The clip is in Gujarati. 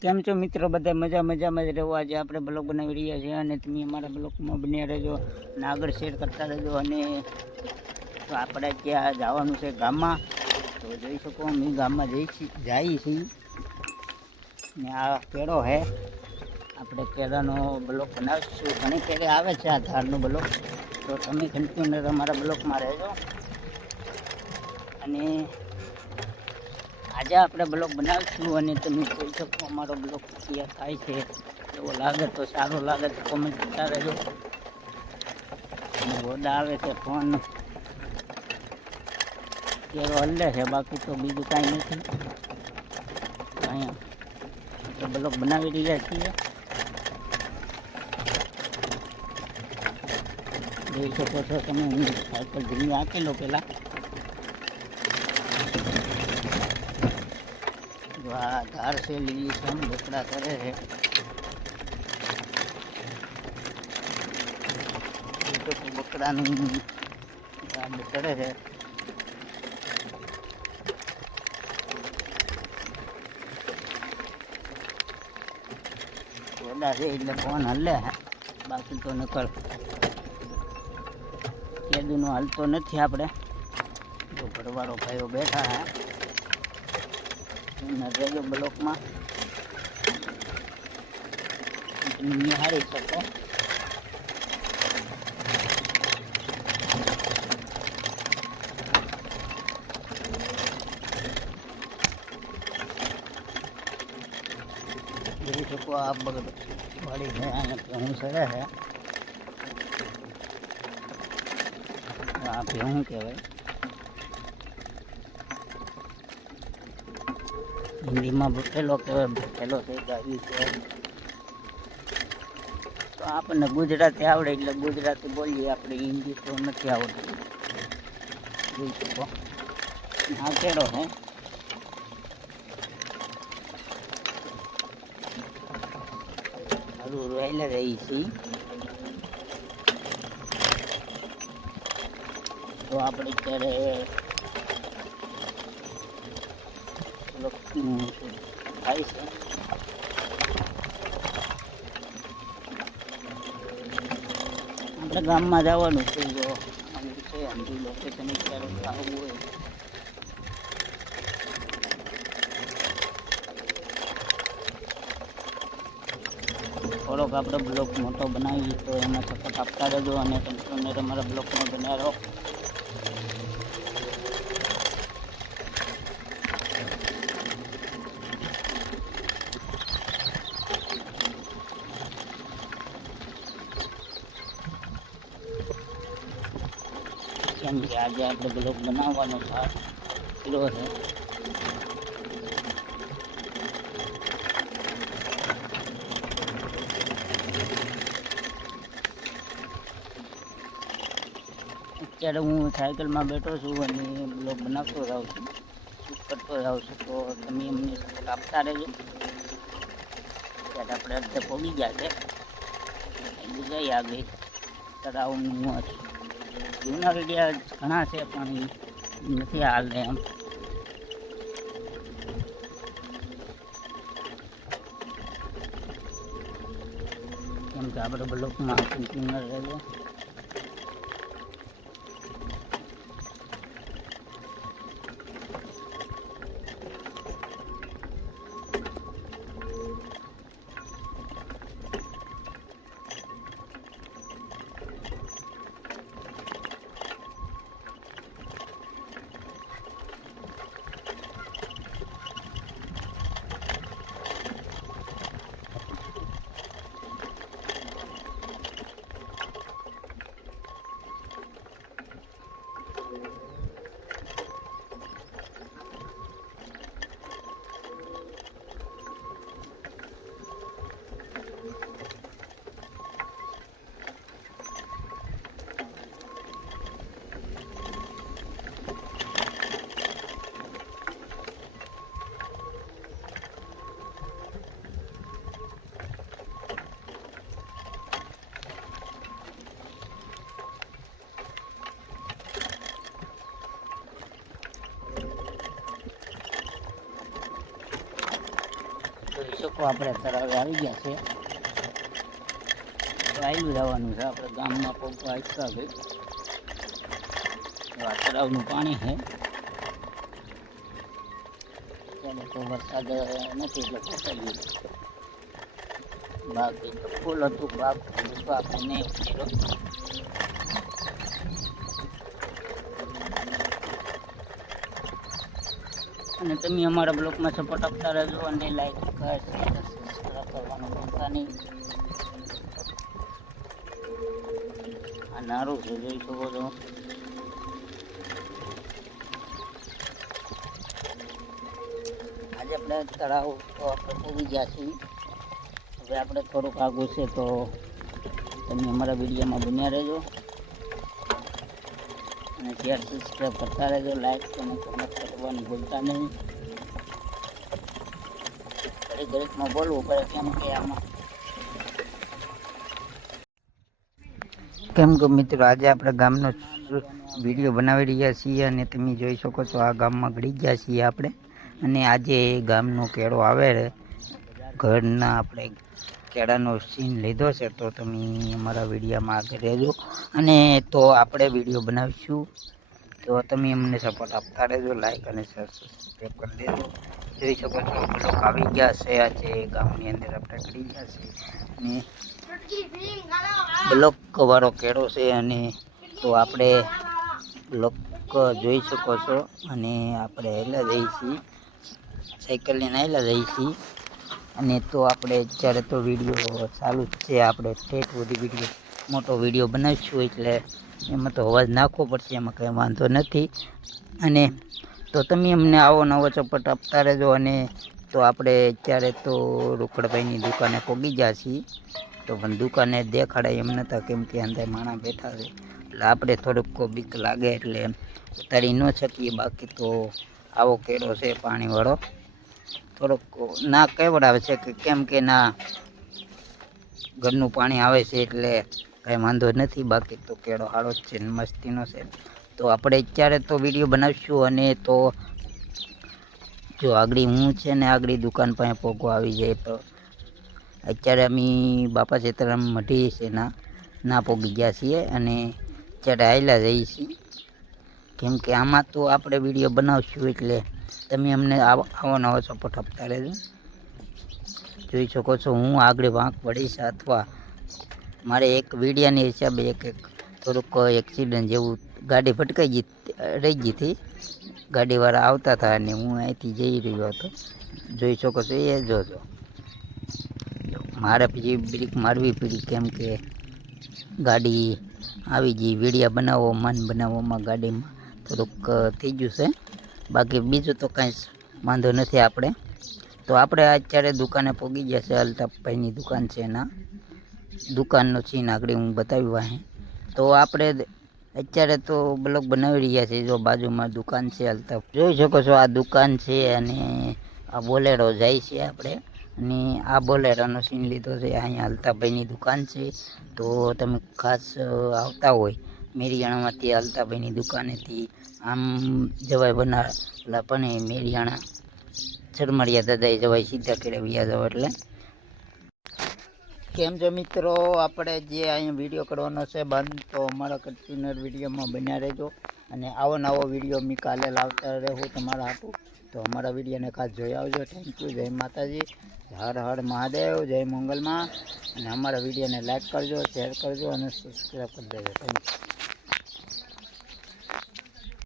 કેમ છો મિત્રો? બધા મજા મજામાં જ રહો. આજે આપણે બ્લોગ બનાવી રહ્યા છીએ અને તમે અમારા બ્લોગમાં બન્યા રહેજો અને આગળ શેર કરતા રહેજો. અને તો આપણે ત્યાં જવાનું છે ગામમાં. તો જોઈ શકો, અમે ગામમાં જઈ છી જઈએ છીએ. ને આ કેળો હે. આપણે કેળાનો બ્લોક બનાવીશું. ઘણી કેળે આવે છે આ ધારનો બ્લોક તો તમે કન્ટિન્યુ અમારા બ્લોકમાં રહેજો. અને આજે આપણે બ્લોગ બનાવીશું અને તમે જોઈ શકો અમારો બ્લોગ ક્લિયર થાય છે એવો લાગે તો સારો લાગે તો કોમેન્ટ કરતા રહેજો. ઓડા આવે છે ફોન. કેરો હલ્લે છે, બાકી તો બીજું કાંઈ નથી. અહીંયા બ્લોક બનાવી રહ્યા છીએ. જોઈ શકો છો તમે, હું સાયકલ ધીમી આપેલો પહેલાં આ ધાર છે લીલી સમ બકડા કરે છે એ તો બકડાનું ગાડ કરે છે ઓડા છે એટલે ફોન હલે છે બાકી તો નકર કેદુનો હાલતો નથી આપણે જો ઘરવાળો ભાઈઓ બેઠા હે એના બ્લોકમાં. તમે નિહાળી શકો. જોઈ શકો આ બગડ વાળી છે અને ભેહું સરે છે. આ ભેહું કહેવાય. હિન્દીમાં ભૂખેલો કહેવાય ભૂખેલો છે ગાવી છે. તો આપણને ગુજરાતી આવડે એટલે ગુજરાતી બોલીએ, આપણે હિન્દી તો નથી આવડતી. જોઈ શકો. આ કેળો હે. હરું રહેલા રહી છે. તો આપણે અત્યારે થાય આપણે ગામમાં જવાનું છે, જો છે અંધી લોકેશન ક્યારેક આવવું હોય. થોડોક આપણે બ્લોક મોટો બનાવીએ તો એમાં સપોર્ટ આપતા રહેજો અને તમે અમારા બ્લોકમાં બન્યા કેમ કે આજે આપણે બ્લોક બનાવવાનો સાર પૂરો છે. અત્યારે હું સાયકલમાં બેઠો છું અને બ્લોગ બનાવતો રહું છું શૂટ કરતો રહું છું, તો તમે અમને આપતા રહેજો. ત્યારે આપણે અડધે પહોંચી ગયા છે. બીજા આગળ આગળ. તળાવનું મોજ જૂના વિડીયા ઘણા છે પણ નથી હાલ એમ. કેમ કે આપણે બ્લોકમાં કન્ટિન્યુ આપણે તળાવે આવી ગયા છે આયલું જવાનું છે આપણે ગામમાં પંપ આજકા છે. તળાવનું પાણી છે. ત્યારે તો વરસાદ નથી, એટલે ફસાઈ ગયું બાકી ફૂલ હતું બાપ આપણે નહીં ઉતર્યો. અને તમે અમારા બ્લોગમાં સપોર્ટ આપતા રહેજો અને લાઈક શેર સબસ્ક્રાઈબ કરવાનું ભૂલતા નહીં. આ નારું છે, જોઈ શકો છો. આજે આપણે તળાવ તો આપણે પૂરી ગયા છીએ. હવે આપણે થોડુંક આગું છે તો તમે અમારા વિડીયોમાં બન્યા રહેજો. અને શેર સબસ્ક્રાઈબ કરતા રહેજો લાઈક અને કમેન્ટ કરવાનું ભૂલતા નહીં. ઘડી ઘડીકમાં બોલવું પડે કેમ કે આમાં. કેમ કે મિત્રો, આજે આપણે ગામનો વીડિયો બનાવી રહ્યા છીએ અને તમે જોઈ શકો છો આ ગામમાં ગળી ગયા છીએ આપણે. અને આજે ગામનો કેળો આવે ઘરના આપણે કેળાનો સીન લીધો છે, તો તમે અમારા વિડીયોમાં આગળ રહેજો. અને તો આપણે વીડિયો બનાવીશું. તો તમે અમને સપોર્ટ આપતા રહેજો લાઈક અને સબસ્ક્રાઈબ કરી દેજો. જોઈ શકો છો બ્લોક આવી ગયા છે, આજે ગામની અંદર આપણે કરી ગયા છે. અને બ્લોક વાળો કેળો છે અને તો આપણે બ્લોક જોઈ શકો છો. અને આપણે હેલા જઈએ સાયકલ લઈને આવેલા જઈએ અને તો આપણે અત્યારે તો વીડિયો ચાલુ છે, આપણે ઠેઠ બધી વીડિયો મોટો વીડિયો બનાવીશું એટલે એમાં તો અવાજ નાખવો પડશે, એમાં કંઈ વાંધો નથી. અને તો તમે અમને આવો નવો ચપટ આપતા રહેજો અને તો આપણે અત્યારે તો રોકડભાઈની દુકાને પોગી ગયા છીએ, તો પણ દુકાને દેખાડાય એમ નતા કેમ કે અંદર માણસ બેઠા છે. એટલે આપણે થોડુંક બીક લાગે એટલે ઉતારી ન શકીએ, બાકી તો આવો કેળો છે પાણીવાળો. થોડોક ના કેવડાવે છે કે કેમ કે ના, ઘરનું પાણી આવે છે એટલે કાંઈ વાંધો નથી, બાકી તો કેળો હારો જ છે મસ્તીનો છે. તો આપણે અત્યારે તો વીડિયો બનાવીશું અને તો જો આગળ હું છે ને આગળ દુકાન પાસે પોગો આવી જાય તો અત્યારે અમે બાપા ચેતરામ મઢી છે ના ના પોગી ગયા છીએ અને અત્યારે આવેલા જઈએ છીએ. કેમ કે આમાં તો આપણે વીડિયો બનાવશું એટલે તમે અમને આવો નવો સપોર્ટ આપતા રહેજો જોઈ શકો છો, હું આગળ વાંક પડીશ અથવા મારે એક વીડિયાની હિસાબે એક એક થોડુંક એક્સિડન્ટ જેવું ગાડી ભટકાઈ ગઈ, રહી ગઈ હતી. ગાડીવાળા આવતા હતા અને હું અહીંથી જઈ રહ્યો હતો. જોઈ શકો છો, એ જોજો મારે પછી બ્રેક મારવી પડી કેમ કે ગાડી આવી ગઈ, વીડિયા બનાવો, મન બનાવવામાં ગાડીમાં થોડુંક થઈ ગયું છે. બાકી બીજું તો કાંઈ વાંધો નથી આપણે. તો આપણે અત્યારે દુકાને પહોંચી ગયા છે અલ્તાફભાઈની દુકાન છે એના. દુકાનનો સીન આગળ હું બતાવ્યું અહીં. તો આપણે અત્યારે તો બ્લોગ બનાવી રહ્યા છીએ જો બાજુમાં દુકાન છે અલ્તાફ. જોઈ શકો છો આ દુકાન છે અને આ બોલેરો જાય છે આપણે. અને આ બોલેરોનો સીન લીધો છે અહીંયા અલ્તાફભાઈની દુકાન છે. તો તમે ખાસ આવતા હોય મેરિયાણામાંથી અલ્તાફભાઈની દુકાનેથી આમ જવાય બના ઓલા પણ મેરિયાણા ચરમરિયા દાદાએ જવાય સીધા કેળવ્યા જવા એટલે. કેમ છો મિત્રો? આપણે જે અહીંયા વીડિયો કરવાનો છે બંધ, તો અમારા કન્ટિન્યુઅર વિડીયોમાં બન્યા રહેજો. અને આવો નવો વીડિયો મેં કાલે લાવતા રહેવું તમારા હાટું. તો અમારા વિડીયોને ખાસ જોઈ આવજો. થેન્ક યુ જય માતાજી. હર હર મહાદેવ. જય મંગલમાં. અને અમારા વિડીયોને લાઈક કરજો શેર કરજો અને સબસ્ક્રાઈબ કરી દેજો. Thank you